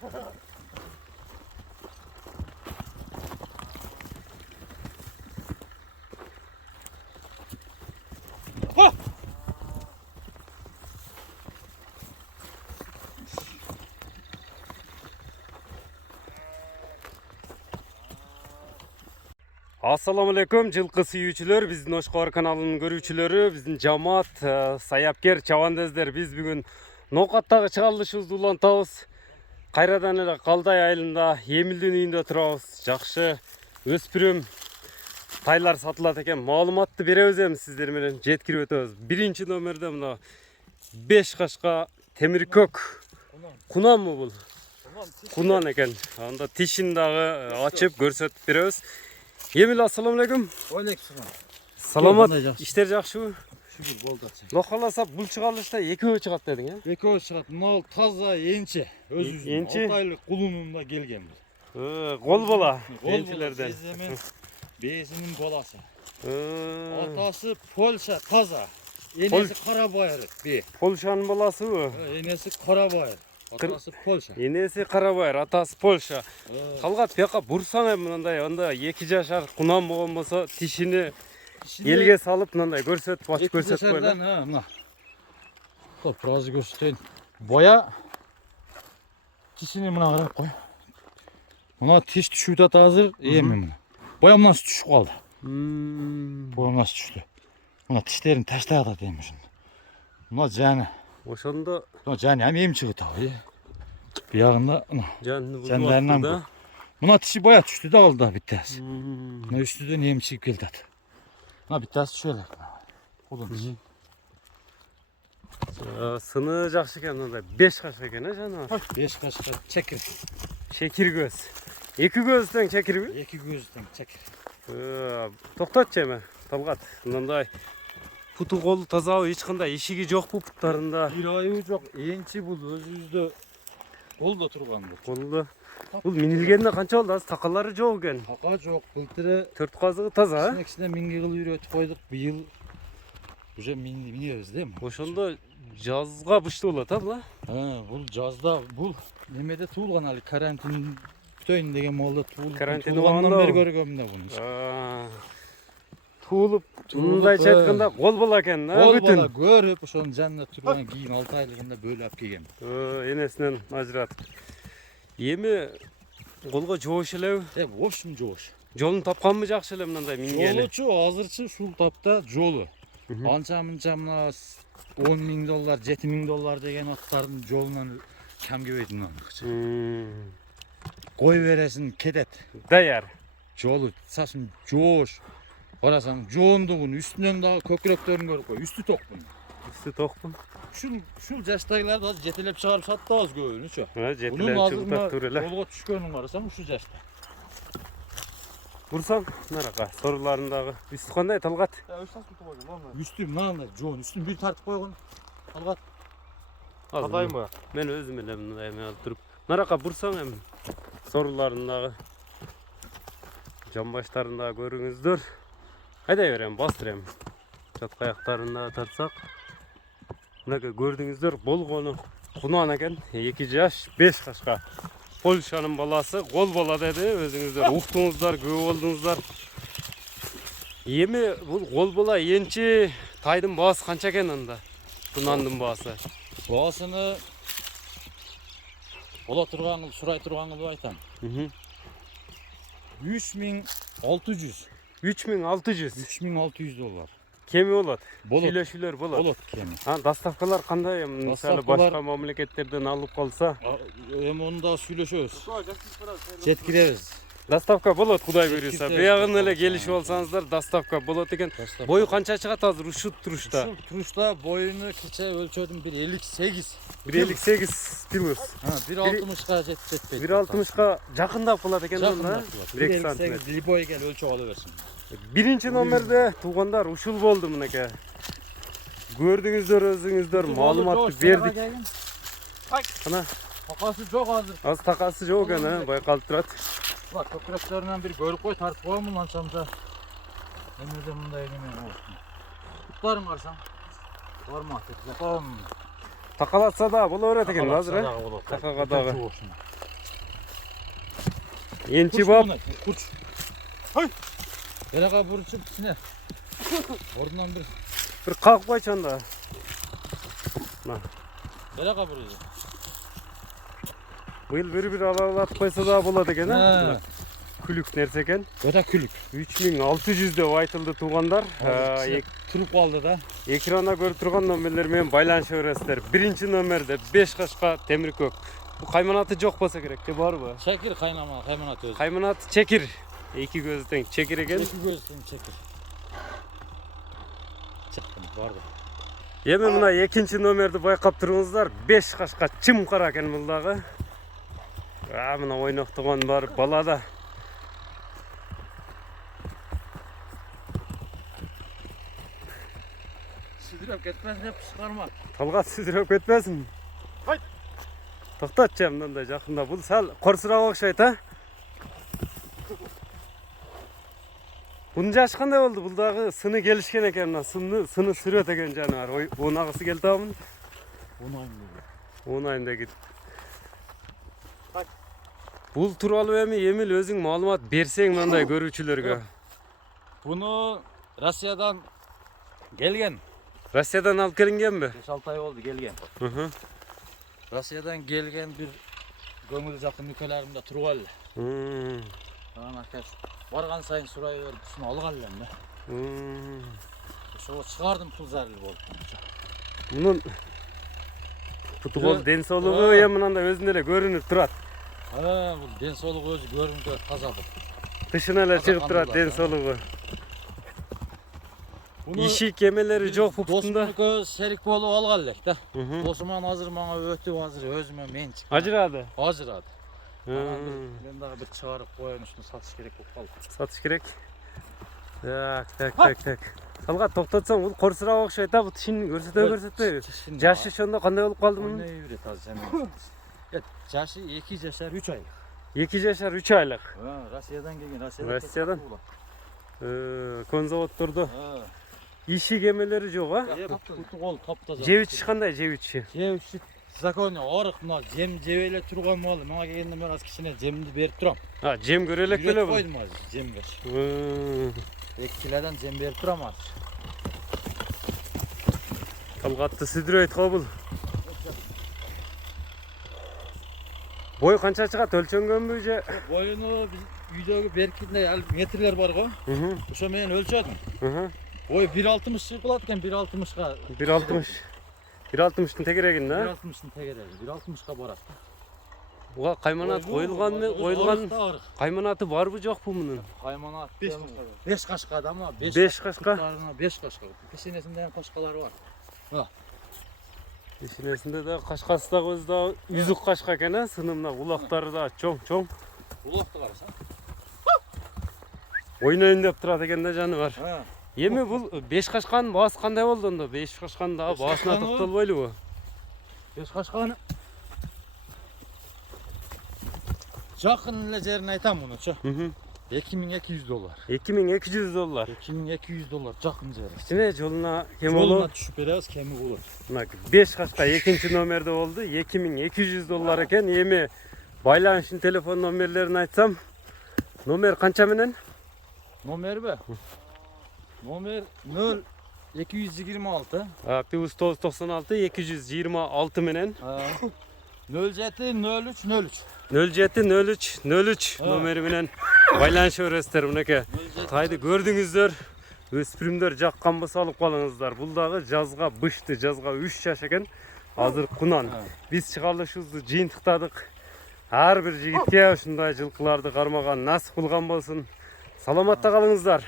Assalamu alaikum, жылқы сүйүүчүлөр, биздин Ошкор каналынын көрүүчүлөрү, биздин жамаат, саяпкер, чабандездер, биз бүгүн Ноокаттагы чыгарылышыбызды улантабыз. Кайрадан эле Калдай айылында Эмилдин үйүндө турабыз. Жакшы өспүрүм тайлар сатылат экен. Маалыматты беребиз эми сиздер менен жеткирип өтөбүз. Биринчи номерде мына 5 кашка темиркөк. Кунанмы бул? Кунан экен. Анда тишин дагы ачып көрсөтүп беребиз. Emil, assalamu alaikum. Aleykümselam. Salamat, işler жақшыбы? Şükür, болды. Құдай қаласа бұл чыгарылышта екеуі чыгат дедің, ә? Екеуі шығады. Мынау таза енче. Өзіміздің 6 айлық құлынында келген бұл. Қол бала енчелерден. Сеземен бесінің баласы. Атасы Польша таза. Енесі Қарабайыр. Польшаның баласы бу? Енесі Қарабайыр. Атасы Польша. Енесі Қарабайыр, атасы Польша. Талғат, бияқа бұрсаң мынандай, анда 2 жашар құнан болған болса, тишини елге салып мынандай көрсөтүп, ачып көрсөтүп қойды. Мына. Топ, разы көрсөтейін. Боя тишини мына қарап қой. Мына тиш түшүп ата азыр, эми мына. Боя мынасы түшүп қалды. Боя мынасы түштү. Мына тиштерин таштай атат эми ушунда. Мына жаны. Ошондо жаны эми чыгып атабы. Биягында жандарынан бул. Мына тиши боя түштү да алды биттеси. Мына үстүдөн эми чыгып келди ат. Мына биттеси түшүп элек. Кулун. Сыны жакшы экен, мындай 5 кашка экен, э жаныбар. 5 кашка чекир. Шекир көз. 2 көз тең чекирби? 2 көз тең чекир. Токтотчу эми, Талгат. Мындай путу колу тазабы, эч кандай ишиги жокпу путтарында? Бир айыбы жок. Энчи бул өзүбүздө колдо турган бул. Колдо. Бул минилгенине канча болду? Аз такалары жок экен. Така жок. Былтыры 4 казыгы таза, э? Кичине минге кылып үйрөтүп койдук. Быйыл уже минебиз да. Ошондо жазга быштуу болот, а бул? Бул жазда бул немеде туулган али карантин күтөйүн деген молдо туулган. Карантин туулгандан бери көргөм да буну. Туулуп, мындайча айтканда кол бала экен, бүтүн. Кол бала көрүп, ошонун жанында турган кийин 6 айлыгында бөлүп алып келген. Энесинен ажыратып. Эми колго жоош элеби? В общем жоош. Жолун тапканбы жакшы эле мындай мингени? Жолучу азырчы ушул тапта жолу. Анча-мынча мына $10.000, $7.000 деген аттардын жолунан кам кебейт мынаныкчы. Кой бересин кетет. Даяр. Жолу сасың жоош. Карасаң жоондугун үстүнөн дагы көкүрөктөрүн көрүп кой. Үстү токпун. Үстү токпун. Ушул жаштагыларды азыр жетелеп чыгарып саттабыз көбүнүчү. Жетелеп чыгып тур эле. Жолго түшкөнүн карасаң ушул жашта. Бурсаң, нарака сорларындагы үстү кандай, Талгат? Үстү мынандай жоон, үстүн бир тартып койгон. Талгат. Кадаймы? Мен өзүм эле мындай алып туруп. Нарака бурсаң эми сорларындагы жамбаштарында көрүңүздөр. Айдай берем, бастыр эми. Жатка аяктарында тартсак. Мынакей көрдүңүздөр, болгону кунан экен. 2 жаш, 5 кашка. Польшанын баласы, кол бала деди, өзүңүздөр уктуңуздар, көп болдуңуздар. Эми бул кол бала энчи тайдын баасы канча экен анда? Кунандын баасы. Баасыны бола турган кылып, сурай турган кылып айтам. 3600. 3600 $3600. Кеми болот? Сүйлөшүүлөр болот? Болот кеми. Доставкалар кандай? Мисалы башка мамлекеттерден алып калса? Эми онда сүйлөшөбүз. Жеткиребиз. Доставка болот, Кудай буйруса. Биягын эле келишип алсаңыздар, доставка болот экен. Бою канча чыгат азыр ушул турушта? Ушул турушта боюну кече өлчөдүм 1.58. 1.58 плюс. 1.60га жетпейт. 1.60га жакындап калат экен да? 1 сантиметр. Любой кел өлчөп ала берсин. Биринчи номерде туугандар ушул болду мынакей. Көрдүңүздөр өзүңүздөр, маалыматты бердик. Кана такасы жок азыр. Аз такасы жок экен, байкалып турат. Бак, көкүрөктөрүнөн бир көрүп кой, тартып коймун анчамда. Эмеде мындай неме болду. Туттарын карасаң. Барма, Такалатса да боло берет экен азыр, э? Такага дагы. Ençi bab. Kurç. Hay. Beraga burçup içine. Oradan Bir kalk koy çanda. beraga burayı. Bu yıl bir alalat koysa daha buladı gene. He. Külük nerse eken. Öte külük. 3600 de aytıldı tuğanlar. Turup kaldı da. Ekrana görüp turgan nomerler menен байланыша бересиздер. Birinci nomerde 5 kaşka temir kök. Bu kaymanatı çok basa gerek de var mı? Çekir kaynama kaymanat özü. Kaymanat çekir. İki gözden çekir eken. İki gözden çekir. Çektim vardı. Yeme mına ikinci nomerde bayqap turыңыздар. 5 kaşka çım kara eken buldağı. Mına oynak tuğan var balada. Südürüp ketmez ne çıkarma. Talgat süzdürüp ketmesin. Hayt. Toxtatacağım da жақында. Бұл сәл қорсырақ оқшайды, ha? Bunun yaşı qanday oldu? Bulдағы sını gelişken eken, mына sını sürüyor eken canavar. Onun ağısı geldi tamın. 10 ayında git. Бұл туралы Emil өзің маалымат берсең мындай көрүүчүлөргө. Bunu Rusya'dan gelgen. Rusya'dan alıp kelinген mi? 5-6 ay oldu gelgen. Rusya'dan gelgen bir gömül yakın ülkelerimde turvalle. Ana kes. Vargan sayın surayı verip şunu algallen ne? Şu çıkardım pul zararlı oldu. Bunun futbol densoluğu ya mınanda özünde ele görünüp turat. Ha, bu densoluğu özü görüntü taza bu. Dışına ele çıkıp turat densoluğu. İşi kemeleri çok bu putunda. Dostum serik bolu algallek da. Osman hazır bana ötü hazır özüme men çıktı. Acır adı. Hazır adı. Ben daha bir çağırıp koyun üstüne satış gerek yok kaldı. Satış gerek. Tak. Salga toxtatsam bu qorsıraaq okşaydı da bu tişini görsete. Jaşı şonda qanday olup kaldı bunun? Ne üret az sen. Jaşı 2 yaşar 3 aylık. 2 yaşar 3 aylık. Ha, Rusya'dan gelgen. Rusya'dan. Konzavodturdu. İşi gemeleri yok ha? Ol taptaza. Jevich qanday Jevich? Jevich zakonya orık mı? Cem ceveyle turgan malı. Bana geldiğinde ben az kişine cemini berip duram. Ha, cem görelek böyle bu. Koydum az cem ver. Ekkilerden cem berip duram az. Talgatты südüreyt kabul. Boy qancha chiqat ölçөнгөн mü je? Boyunu biz videoga berkinde metrler var go. O'sha men ölçedim. Boy 1.60 çıkılat ekan 1.60'ga. 1.60. 1.60'ın tekereginde ha? 1.60'ın tekeregi. 1.60'ga borat. Buga kaymanat koyulgan mı? Koyulgan. Kaymanatı var mı yok bu bunun? Kaymanat 5 kaşka ama 5 kaşka. 5 kaşka. Peşinesinde kaşkalar var. Ha. Peşinesinde de kaşkası da göz da yüzük kaşka eken ha? Sınımda kulakları da çoğ. Kulakta varsa. Oynayın dep turat eken de canı var. Ha. Эми бул 5 кашканын баасы кандай болду ондо? 5 кашканын дагы баасына токтолбойлубу? 5 kaşkanı. Жақын эле жерин айтам мунучу. $2200. $2200. $2200 жақын жери. Кичине жолуна кем Жолуна болу? түшүп беребиз, кеми болот. Мына 5 кашка экинчи номерде болду. $2200 экен. Эми байланышын телефон номерлерин айтсам, номер канча менен? Номер be? Номер 0 226 Plus 996 226 менен 07 03 03 07 03 03 номери менен байланыша бересиздер мынеке. Тайды көрдүңүздөр. Өспүрүмдөр жаккан болсо алып калыңыздар. Бул дагы жазга бышты, жазга 3 жаш экен. Азыр кунан. Биз чыгарылышыбызды жыйынтыктадык. Ар бир жигитке ушундай жылкыларды кармаган насып кылган болсун. Саламатта калыңыздар.